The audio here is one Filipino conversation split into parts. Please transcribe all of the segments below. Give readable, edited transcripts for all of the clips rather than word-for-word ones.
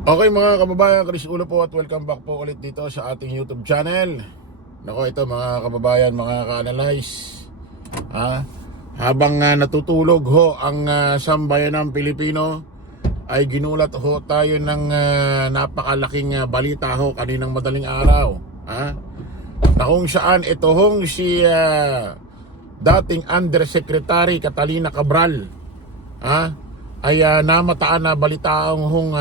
Okay mga kababayan, Chris Ulo po at welcome back po ulit dito sa ating YouTube channel. Nako, ito mga kababayan, mga ka-analyze, habang natutulog ho ang sambayanang Pilipino, ay ginulat ho tayo ng napakalaking balita ho kaninang madaling araw, na kung saan ito hong si dating Undersecretary Catalina Cabral ay namataan na balitaong hong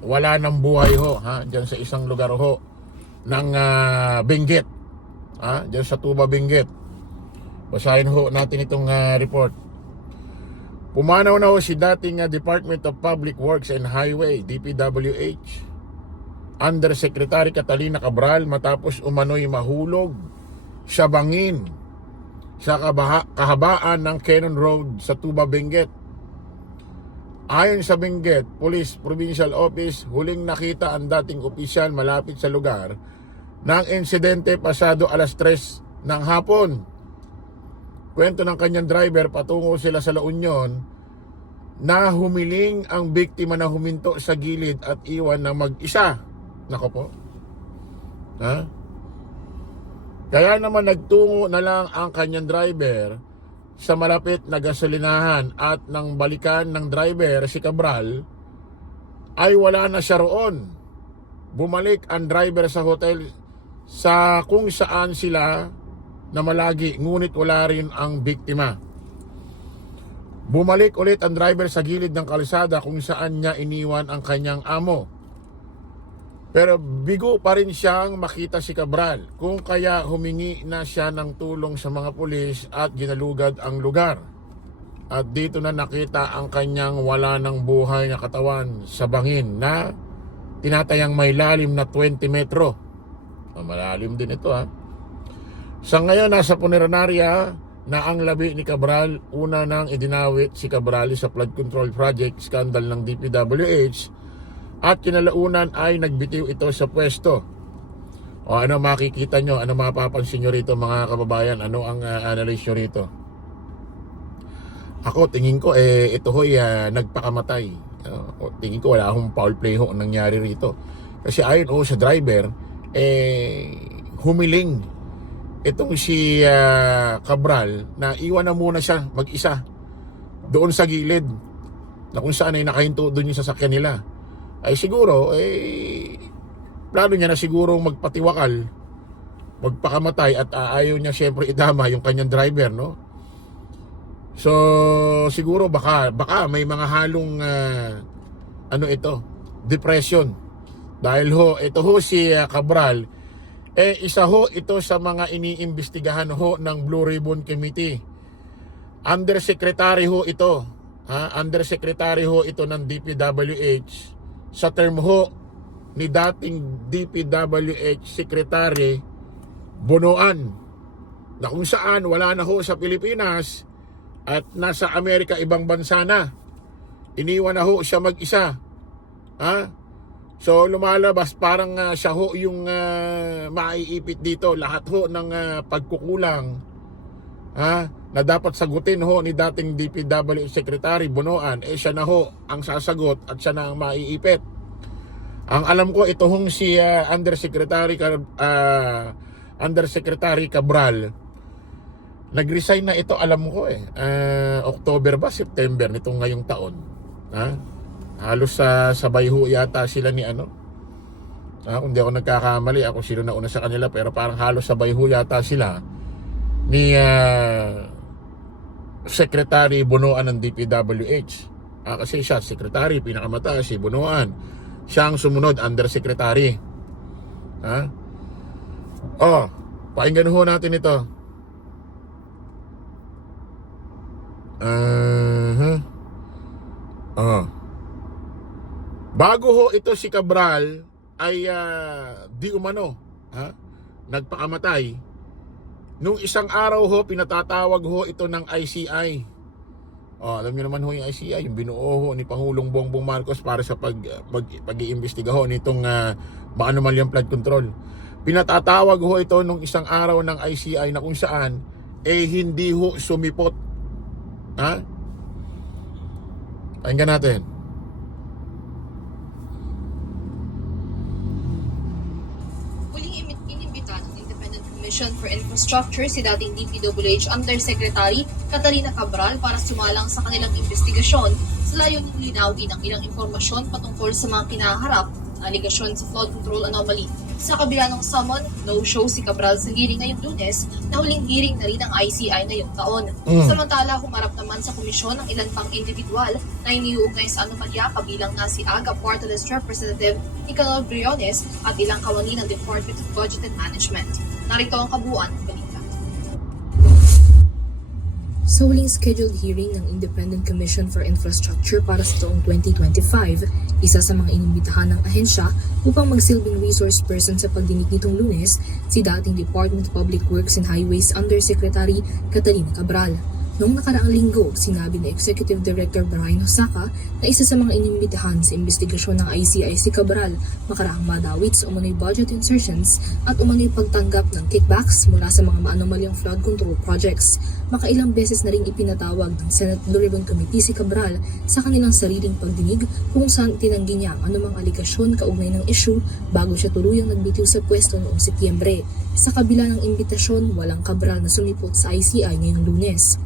wala ng buhay ho diyan sa isang lugar ho ng Benguet, diyan sa Tuba, Benguet. Basahin ho natin itong report. Pumanaw na ho si dating Department of Public Works and Highway DPWH Undersecretary Catalina Cabral matapos umano'y mahulog sa bangin sa kahabaan ng Cannon Road sa Tuba, Benguet. Ayon sa Benguet Police Provincial Office, huling nakita ang dating opisyal malapit sa lugar ng insidente pasado alas 3 ng hapon. Kwento ng kanyang driver, patungo sila sa La Union na humiling ang biktima na huminto sa gilid at iwan na mag-isa. Nako po. Kaya naman nagtungo na lang ang kanyang driver sa malapit na gasolinahan at nang balikan ng driver si Cabral ay wala na siya roon. Bumalik ang driver sa hotel sa kung saan sila namalagi, ngunit wala rin ang biktima. Bumalik ulit ang driver sa gilid ng kalsada kung saan niya iniwan ang kanyang amo. Pero bigo pa rin siyang makita si Cabral, kung kaya humingi na siya ng tulong sa mga pulis at ginalugad ang lugar. At dito na nakita ang kanyang wala ng buhay na katawan sa bangin na tinatayang may lalim na 20 metro. Malalim din ito Sa ngayon nasa punerarya na ang labi ni Cabral. Una nang idinawit si Cabral sa flood control project scandal ng DPWH at kinalaunan ay nagbitiw ito sa pwesto. O ano makikita nyo, ano mapapansin nyo rito mga kababayan, ano ang analyze nyo rito? Ako tingin ko ito ho'y nagpakamatay. Tingin ko wala akong foul play ho nangyari rito. Kasi ayon sa driver, humiling itong si Cabral na iwan na muna siya mag-isa doon sa gilid na kung saan ay nakahinto doon yung sasakyan nila. Ay siguro plano niya na siguro magpatiwakal, magpakamatay at ayaw niya syempre idama yung kanyang driver, no? So siguro baka may mga halong depression dahil ito si Cabral isa ito sa mga iniimbestigahan ng Blue Ribbon Committee. Undersecretary ito, Undersecretary ito ng DPWH sa term ni dating DPWH Secretary Bonoan, na kung saan wala na sa Pilipinas at nasa Amerika, ibang bansa na. Iniwan na siya mag-isa. So lumalabas parang siya yung maiipit dito lahat ng pagkukulang na dapat sagutin ni dating DPWH Secretary Bonoan, siya na ang sasagot at siya na ang maiipit. Ang alam ko ito si Undersecretary Cabral, nag-resign na ito, alam ko October ba, September nitong ngayong taon. Halos sabay yata sila ni kung di ako nagkakamali, ako sino na una sa kanila, pero parang halos sabay yata sila ni Secretary Bonoan ng DPWH. Kasi siya secretary, pinakamataas si Bonoan, siya ang sumunod, undersecretary. Pakinggan natin ito. Bago ito si Cabral ay di umano nagpakamatay. Nung isang araw pinatatawag ito ng ICI. Alam niyo naman yung ICI, yung binuo ni Pangulong Bongbong Marcos para sa pag-iimbestiga nitong maanumalyang flood control. Pinatatawag ito nung isang araw ng ICI na kung saan hindi sumipot. Pakinggan natin. Commission for Infrastructure si dating DPWH Undersecretary Catalina Cabral para sumalang sa kanilang investigasyon sa layuning linawin ang ilang impormasyon patungkol sa mga kinaharap na aligasyon sa flood control anomaly. Sa kabila ng summon, no-show si Cabral sa hearing ngayong Lunes na huling hearing na rin ang ICI ngayong taon. Samantala, humarap naman sa komisyon ang ilan pang individual na iniuugnay sa anomalya kabilang na si AGA Party List Representative Nicanor Briones at ilang kawani ng Department of Budget and Management. Narito ang kabuuan ng balita. Sa huling scheduled hearing ng Independent Commission for Infrastructure para sa taong 2025, isa sa mga inimbitahan ng ahensya upang magsilbing resource person sa pagdinig nitong Lunes, si dating Department of Public Works and Highways Undersecretary Catalina Cabral. Noong nakaraang linggo, sinabi ni Executive Director Brian Hosaka na isa sa mga inimbitahan sa investigasyon ng ICI si Cabral makaraang madawit sa umano'y budget insertions at umano'y pagtanggap ng kickbacks mula sa mga maanomalyang flood control projects. Makailang beses na rin ipinatawag ng Senate Blue Ribbon Committee si Cabral sa kanilang sariling pagdinig kung saan tinanggi niya ang anumang aligasyon kaugnay ng issue bago siya tuluyang nagbitiw sa pwesto noong Setyembre. Sa kabila ng imbitasyon, walang Cabral na sumipot sa ICI ngayong Lunes.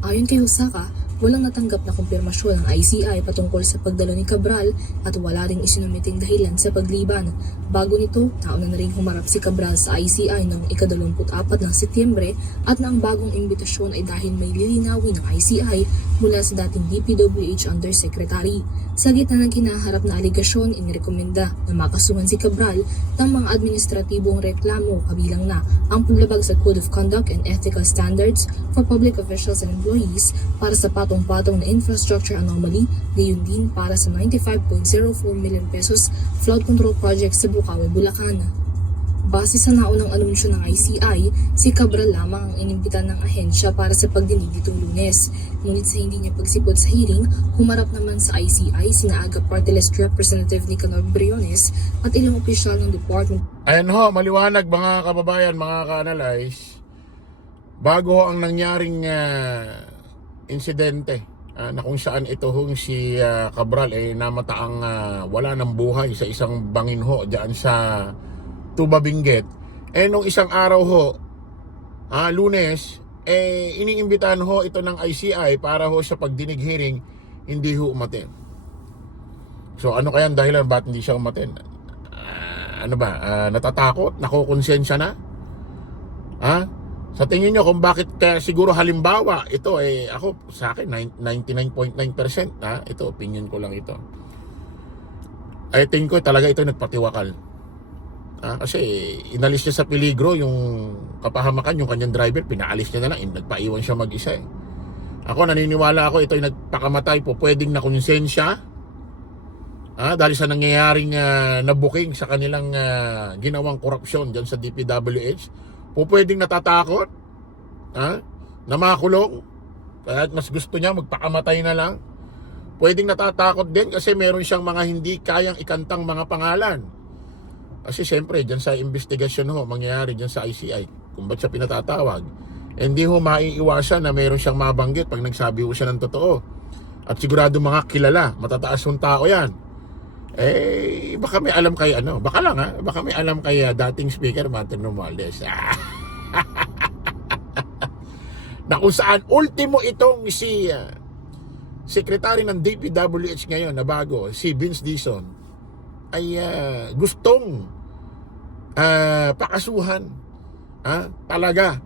Ayon kay Hosaka, walang natanggap na kumpirmasyon ng ICI patungkol sa pagdalo ni Cabral at wala ring isinumiting dahilan sa pagliban. Bago nito, nauna na rin humarap si Cabral sa ICI noong ika-24 ng Setyembre at na ang bagong imbitasyon ay dahil may lilinawin ng ICI mula sa dating DPWH Undersecretary. Sa gitna ng kinaharap na aligasyon, inirekomenda na makasuhan si Cabral ng mga administratibong reklamo kabilang na ang paglabag sa Code of Conduct and Ethical Standards for Public Officials and Employees para sa patong-patong na infrastructure anomaly, gayon din para sa 95.04 million pesos flood control project sa Bukawi, Bulacan. Base sa naunang anunsyo ng ICI, si Cabral lamang ang inimbitan ng ahensya para sa pagdinig nitong Lunes. Ngunit sa hindi niya pagsipot sa hearing, humarap naman sa ICI sina AGA Party List Representative Nicanor Briones at ilang opisyal ng department. Ayan ho, maliwanag mga kababayan, mga ka-analyze. Bago ho ang nangyaring insidente na kung saan ito hong si Cabral ay namataang wala ng buhay sa isang bangin ho dyan sa Tuba Benguet. Nung isang araw ho, Lunes, iniimbitahan ho ito ng ICI para ho sa pagdinig hearing, hindi ho umaten. So ano kaya ang dahilan ba't hindi siya umaten? Natatakot? Nakukonsensya na? Sa tingin nyo kung bakit kaya siguro halimbawa ito ako sa akin 99.9%, ito opinion ko lang ito. I think ko talaga ito nagpatiwakal. Kasi inalis niya sa peligro yung kapahamakan, yung kanyang driver, pinaalis niya na lang, nagpaiwan siya mag-isa Ako naniniwala ako ito ay nagpakamatay po, pwedeng na konsensya dahil sa nangyayaring na-booking sa kanilang ginawang korupsyon dyan sa DPWH. Po pwedeng natatakot na makulong, kaya mas gusto niya magpakamatay na lang. Pwedeng natatakot din kasi meron siyang mga hindi kayang ikantang mga pangalan. Kasi siyempre dyan sa investigasyon ho, mangyayari dyan sa ICI kung ba't siya pinatatawag, hindi ho maiiwasan na meron siyang mabanggit pag nagsabi ho siya ng totoo. At sigurado mga kilala, matataas yung tao yan. Baka may alam kay baka may alam kay dating Speaker Martin Romualdez na kung saan ultimo itong si Secretary ng DPWH ngayon na bago, si Vince Dizon, ay gustong pakasuhan talaga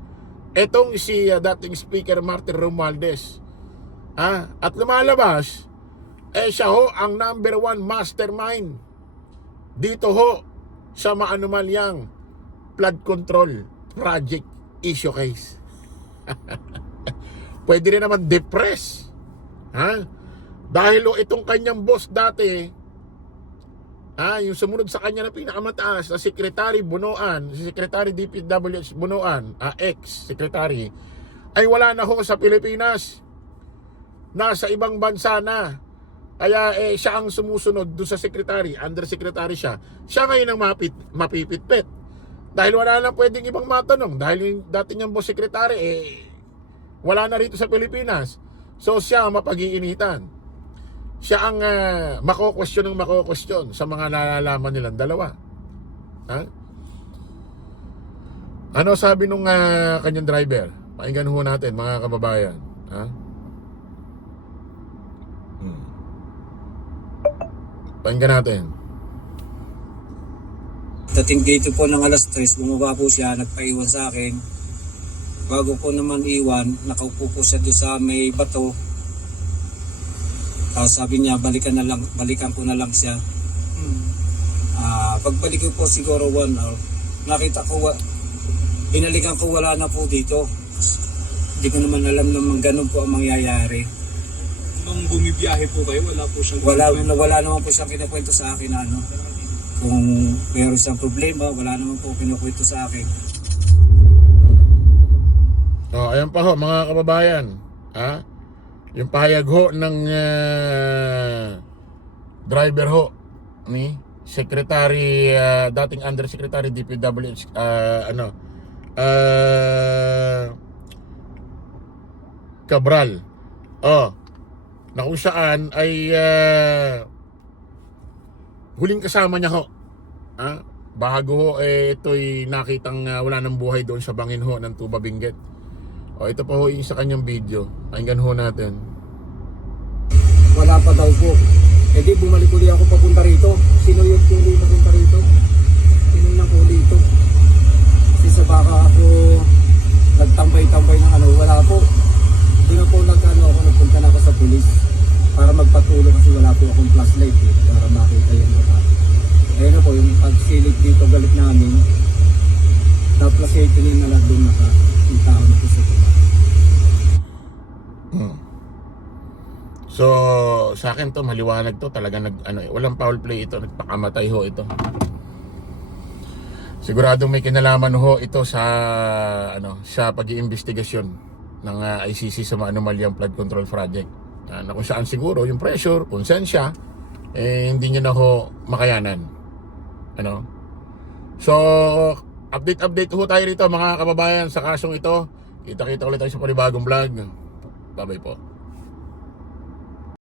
etong si dating Speaker Martin Romualdez at lumalabas siya ho ang number 1 mastermind dito ho sa maanumalyang flood control project issue case. Pwede rin naman depress dahil itong kanyang boss dati, yung sumunod sa kanya na pinakamataas na Secretary Bunuan, si Secretary DPWH Bunuan, ex-secretary, ay wala na ho sa Pilipinas. Nasa ibang bansa na. Kaya siya ang sumusunod doon sa secretary, undersecretary siya. Siya ngayon ang mapipitpit. Dahil wala na pwedeng ibang matanong. Dahil yung dati niyang boss secretary, wala na rito sa Pilipinas. So siya ang mapag-iinitan. Siya ang mako-question sa mga nalalaman nilang dalawa. Ano sabi nung kanyang driver? Pakinggan ho natin mga kababayan. Ha? Pakinggan natin. Dating dito po ng alas 3, bumaba po siya, nagpaiwan sa akin. Bago po naman iwan, nakaupo po siya doon sa may bato. Sabi niya, balikan ko na lang siya. Pagbalik ko po siguro 1 hour, nakita ko, binalikan ko, wala na po dito. Hindi ko naman alam naman ganun po ang mangyayari. Nung bumibiyahe po kayo, wala po siyang Wala naman po siyang kinakwento sa akin na ano. Kung meron siyang problema, wala naman po kinakwento sa akin. Oh, ayan pa ho mga kababayan. Ha? Yung pahayag ho ng driver ho ni Secretary dating Undersecretary DPWH Cabral. Oh, na kung saan ay huling kasama niya ho. Ha? Bago ho ito'y nakitang wala nang buhay doon sa bangin ho ng Tuba Benguet. O ito pa ho yung sa kanyang video. Pakinggan ho natin. Wala pa daw po. Eh di bumalik uli ako papunta rito. Sino yung tuli papunta rito? Sino yung huli ito? Kasi sa baka ako nagtambay-tambay ng ano, wala po. Hindi na po nagpunta na ako sa pulis para magpatulong kasi wala po akong flashlight para makita yung mata. Ayun na po, yung pagsilip dito galit namin, tapos ito yung naladong nakakita ako na po sa baba. So, sa akin to maliwanag to, talaga walang foul play ito, nagpakamatay ho ito. Siguradong may kinalaman ho ito sa sa pag-iimbestigasyon ng ICC sa mga anomalyang flood control project. Na kung saan siguro yung pressure, konsensya, hindi niya na ho makayanan. So, update ho tayo rito mga kababayan sa kasong ito. Kita-kita ulit tayo sa panibagong vlog. Bye-bye po.